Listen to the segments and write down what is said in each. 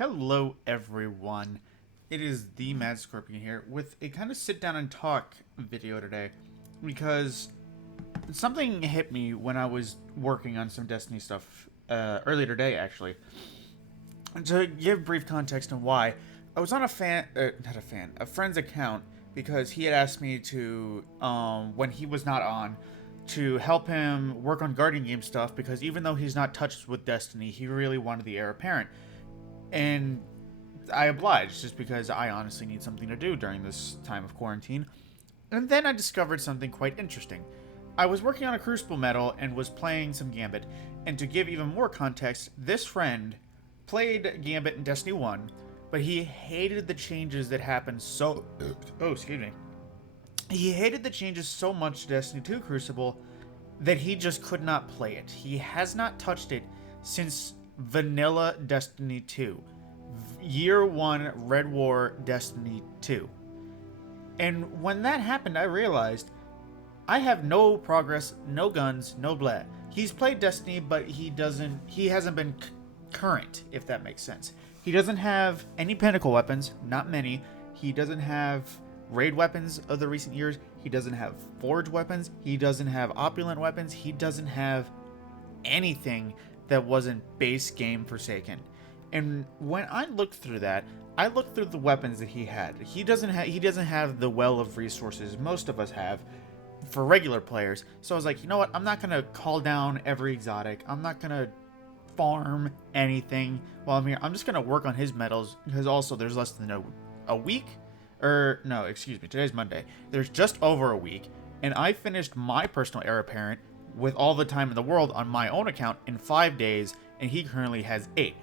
Hello, everyone. It is the Mad Scorpion here with a kind of sit down and talk video today because something hit me when I was working on some Destiny stuff earlier today, actually. And to give brief context on why, I was on a friend's account because he had asked me to, when he was not on, to help him work on Guardian game stuff because even though he's not touched with Destiny, he really wanted the heir apparent. And I obliged just because I honestly need something to do during this time of quarantine. And then I discovered something quite interesting. I was working on a Crucible medal and was playing some Gambit, and to give even more context, this friend played Gambit in Destiny 1, but he hated the changes that happened so... Oh, excuse me. He hated the changes so much to Destiny 2 Crucible that he just could not play it. He has not touched it since Vanilla Destiny 2. Year 1 Red War Destiny 2. And when that happened, I realized I have no progress, no guns, no blah. He's played Destiny, but he hasn't been current, if that makes sense. He doesn't have any pinnacle weapons, not many. He doesn't have raid weapons of the recent years. He doesn't have forge weapons. He doesn't have opulent weapons. He doesn't have anything that wasn't base game Forsaken. And when I looked through that, I looked through the weapons that he had. He doesn't have the well of resources most of us have for regular players. So I was like, you know what? I'm not gonna call down every exotic. I'm not gonna farm anything while I'm here. I'm just gonna work on his medals because also there's less than a week. Or no, excuse me. Today's Monday. There's just over a week, and I finished my personal heir apparent with all the time in the world on my own account in 5 days, and he currently has 8.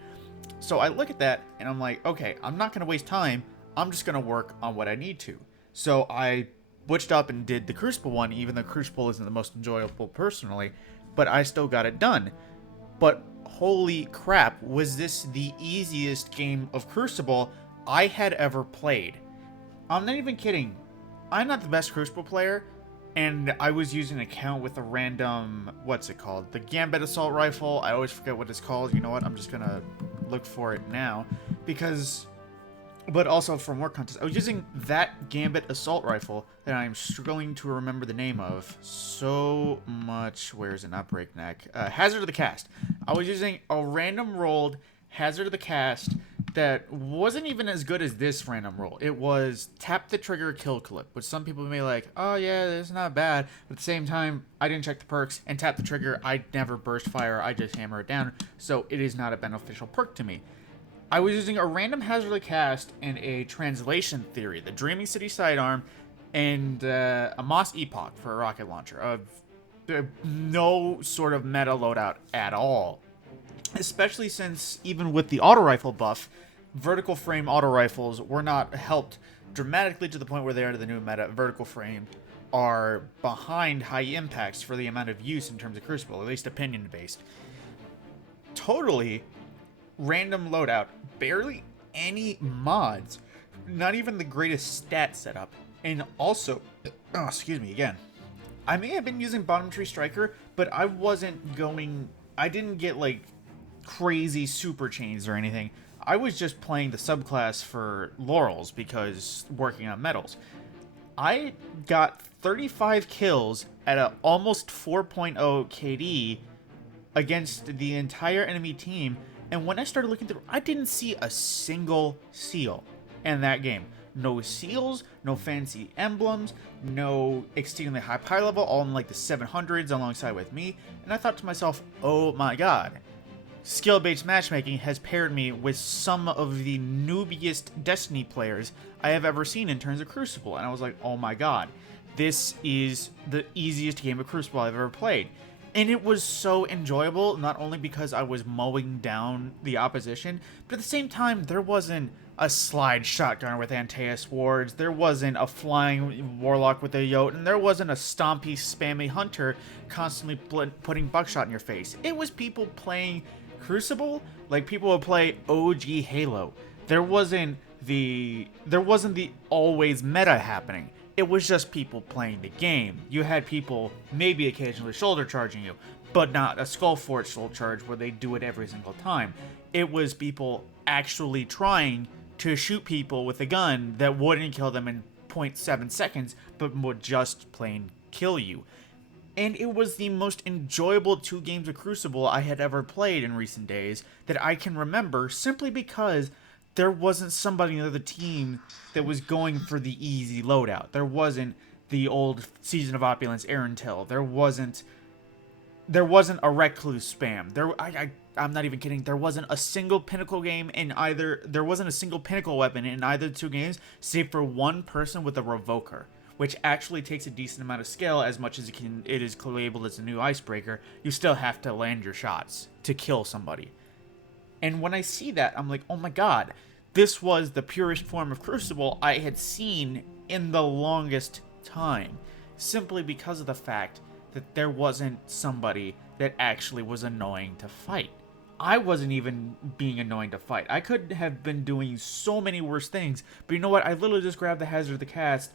So I look at that and I'm like, okay, I'm not going to waste time. I'm just going to work on what I need to. So I switched up and did the Crucible one, even though Crucible isn't the most enjoyable personally, but I still got it done. But holy crap, was this the easiest game of Crucible I had ever played. I'm not even kidding. I'm not the best Crucible player, and I was using an account with a random, what's it called? The Gambit Assault Rifle. I always forget what it's called. You know what? I'm just going to look for it now but also for more context, I was using that Gambit Assault Rifle that I'm struggling to remember the name of so much. Where is it? Not Breakneck. Hazard of the Cast. I was using a random rolled Hazard of the Cast that wasn't even as good as this random roll. It was tap the trigger kill clip, which some people may like, oh yeah, it's not bad. But at the same time, I didn't check the perks, and tap the trigger, I never burst fire, I just hammer it down, so it is not a beneficial perk to me. I was using a random Hazard of the Cast and a Translation Theory, the Dreaming City Sidearm, and a Moss Epoch for a rocket launcher. No sort of meta loadout at all. Especially since, even with the auto rifle buff, vertical frame auto rifles were not helped dramatically to the point where they are to the new meta. Vertical frame are behind high impacts for the amount of use in terms of Crucible, at least opinion based. Totally random loadout, barely any mods, not even the greatest stat setup, and also, excuse me again, I may have been using Bottom Tree Striker, but I didn't get like crazy super chains or anything. I was just playing the subclass for Laurels because working on medals. I got 35 kills at a almost 4.0 KD against the entire enemy team, and when I started looking through, I didn't see a single seal in that game. No seals, no fancy emblems, no exceedingly high pie level, all in like the 700s alongside with me, and I thought to myself, oh my god. Skill-based matchmaking has paired me with some of the noobiest Destiny players I have ever seen in terms of Crucible, and I was like, oh my god, this is the easiest game of Crucible I've ever played. And it was so enjoyable, not only because I was mowing down the opposition, but at the same time, there wasn't a slide shotgunner with Antaeus wards, there wasn't a flying warlock with a Yote, and there wasn't a stompy, spammy hunter constantly putting buckshot in your face. It was people playing Crucible like people would play OG Halo. There wasn't the always meta happening. It was just people playing the game. You had people maybe occasionally shoulder charging you, but not a Skullforge soul charge where they do it every single time. It was people actually trying to shoot people with a gun that wouldn't kill them in 0.7 seconds, but would just plain kill you. And it was the most enjoyable 2 games of Crucible I had ever played in recent days that I can remember, simply because there wasn't somebody on the other team that was going for the easy loadout. There wasn't the old Season of Opulence Aaron Till. There wasn't a recluse spam. I'm not even kidding. There wasn't a single pinnacle game in either. There wasn't a single pinnacle weapon in either 2 games, save for one person with a revoker, which actually takes a decent amount of skill. As much as it is labeled as a new icebreaker, you still have to land your shots to kill somebody. And when I see that, I'm like, oh my god, this was the purest form of Crucible I had seen in the longest time, simply because of the fact that there wasn't somebody that actually was annoying to fight. I wasn't even being annoying to fight. I could have been doing so many worse things, but you know what? I literally just grabbed the Hazard of the Cast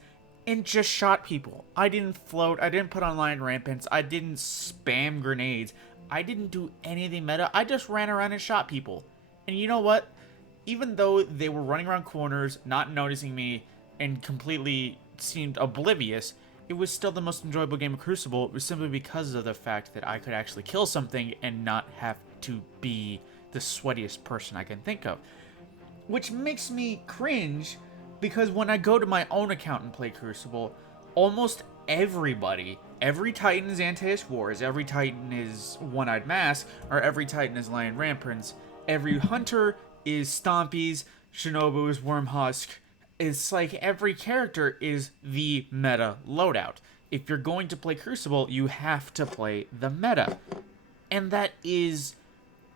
and just shot people. I didn't float. I didn't put on line rampants. I didn't spam grenades. I didn't do anything meta. I just ran around and shot people. And you know what? Even though they were running around corners, not noticing me, and completely seemed oblivious, it was still the most enjoyable game of Crucible. It was simply because of the fact that I could actually kill something and not have to be the sweatiest person I can think of. Which makes me cringe, because when I go to my own account and play Crucible, almost everybody, every Titan is Antaeus Wars, every Titan is One-Eyed Mask, or every Titan is Lion Rampants, every Hunter is Stompies, Shinobu is Wormhusk. It's like every character is the meta loadout. If you're going to play Crucible, you have to play the meta. And that is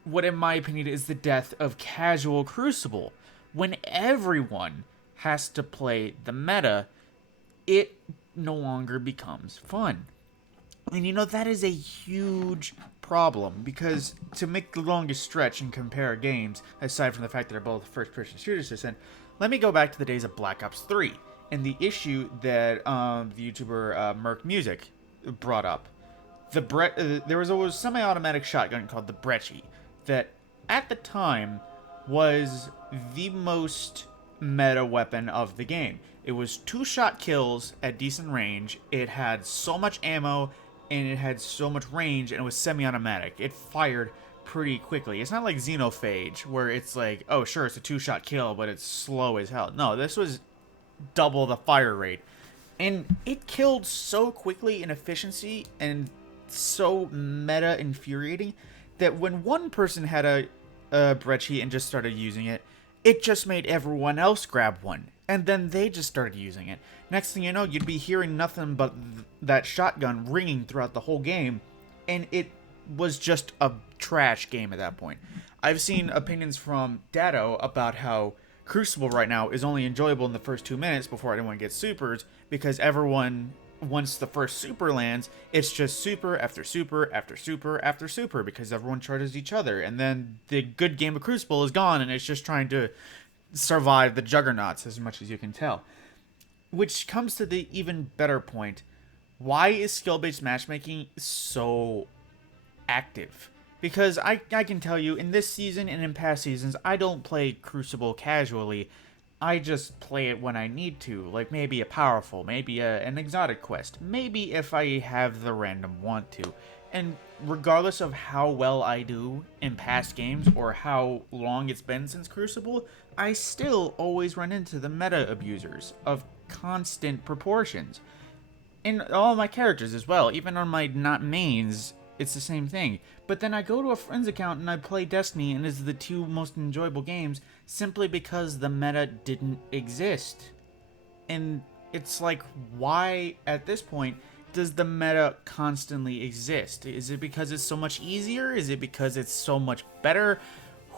what, in my opinion, is the death of casual Crucible. When everyone has to play the meta, it no longer becomes fun. And you know, that is a huge problem, because to make the longest stretch and compare games, aside from the fact that they're both first-person shooters, let me go back to the days of Black Ops 3 and the issue that the YouTuber Merc Music brought up. There was a semi-automatic shotgun called the Brechi that, at the time, was the most meta weapon of the game. It was 2-shot kills at decent range. It had so much ammo, and it had so much range, and it was semi-automatic. It fired pretty quickly. It's not like Xenophage, where it's like, oh sure, it's a 2-shot kill, but it's slow as hell. No, this was double the fire rate. And it killed so quickly in efficiency, and so meta infuriating, that when one person had a Brechi and just started using it, it just made everyone else grab one. And then they just started using it. Next thing you know, you'd be hearing nothing but that shotgun ringing throughout the whole game, and it was just a trash game at that point. I've seen opinions from Datto about how Crucible right now is only enjoyable in the first 2 minutes before anyone gets supers, because everyone, once the first super lands, it's just super after super after super after super, because everyone charges each other, and then the good game of Crucible is gone, and it's just trying to survive the juggernauts, as much as you can tell. Which comes to the even better point. Why is skill-based matchmaking so active? Because I can tell you, in this season and in past seasons, I don't play Crucible casually. I just play it when I need to, like maybe a powerful, maybe an exotic quest, maybe if I have the random want to. And regardless of how well I do in past games or how long it's been since Crucible, I still always run into the meta abusers of constant proportions. In all my characters as well, even on my not mains, it's the same thing. But then I go to a friend's account and I play Destiny, and it's the 2 most enjoyable games simply because the meta didn't exist. And it's like, why at this point does the meta constantly exist? Is it because it's so much easier? Is it because it's so much better?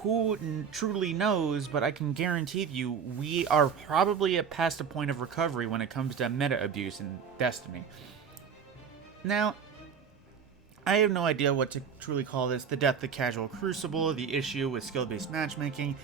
Who truly knows, but I can guarantee you we are probably past a point of recovery when it comes to meta abuse in Destiny. Now, I have no idea what to truly call this, the death of casual Crucible, the issue with skill-based matchmaking,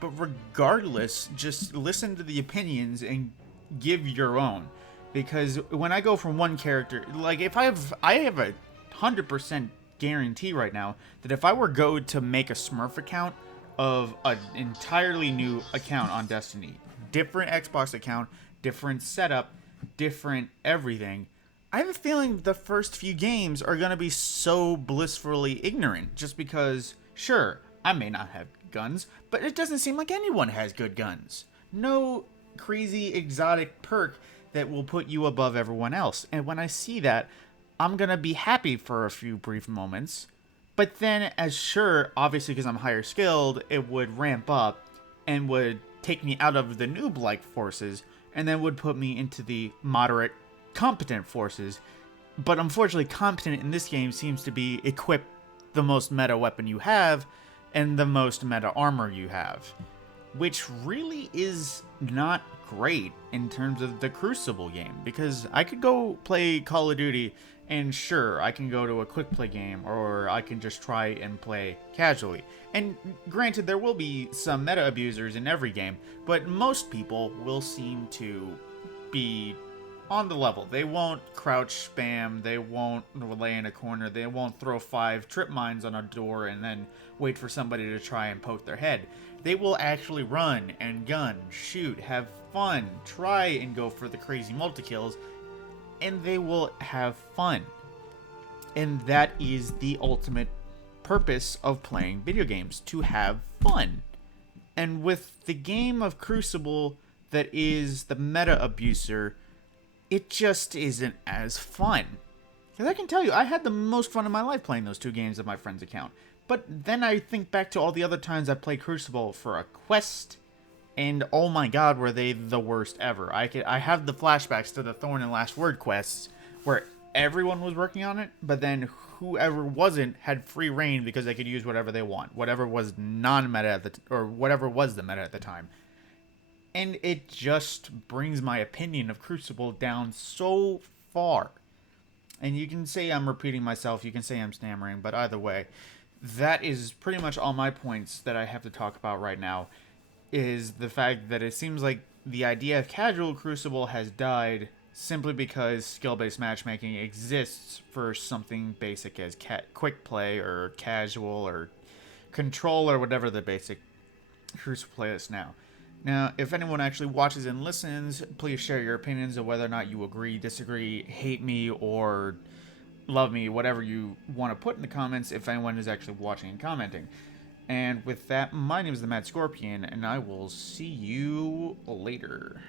but regardless, just listen to the opinions and give your own. Because when I go from one character, like if I have a 100% guarantee right now that if I were to make a Smurf account, of an entirely new account on Destiny. Different Xbox account, different setup, different everything. I have a feeling the first few games are going to be so blissfully ignorant just because, sure, I may not have guns, but it doesn't seem like anyone has good guns. No crazy exotic perk that will put you above everyone else. And when I see that, I'm going to be happy for a few brief moments. But then, as sure, obviously because I'm higher skilled, it would ramp up and would take me out of the noob-like forces and then would put me into the moderate competent forces. But unfortunately, competent in this game seems to be equip the most meta weapon you have and the most meta armor you have, which really is not great in terms of the Crucible game, because I could go play Call of Duty and sure, I can go to a quick play game or I can just try and play casually. And granted, there will be some meta abusers in every game, but most people will seem to be on the level. They won't crouch spam, they won't lay in a corner, they won't throw 5 trip mines on a door and then wait for somebody to try and poke their head. They will actually run and gun, shoot, have fun, try and go for the crazy multi-kills, and they will have fun. And that is the ultimate purpose of playing video games, to have fun. And with the game of Crucible that is the meta abuser, it just isn't as fun. Because I can tell you, I had the most fun in my life playing those 2 games on my friend's account. But then I think back to all the other times I played Crucible for a quest, and oh my god, were they the worst ever. I have the flashbacks to the Thorn and Last Word quests, where everyone was working on it, but then whoever wasn't had free reign because they could use whatever they want, whatever was non-meta at the or whatever was the meta at the time. And it just brings my opinion of Crucible down so far. And you can say I'm repeating myself, you can say I'm stammering, but either way, that is pretty much all my points that I have to talk about right now, is the fact that it seems like the idea of casual Crucible has died simply because skill-based matchmaking exists for something basic as quick play or casual or control or whatever the basic Crucible play is now. Now, if anyone actually watches and listens, please share your opinions of whether or not you agree, disagree, hate me, or love me, whatever you want to put in the comments if anyone is actually watching and commenting. And with that, my name is the Mad Scorpion, and I will see you later.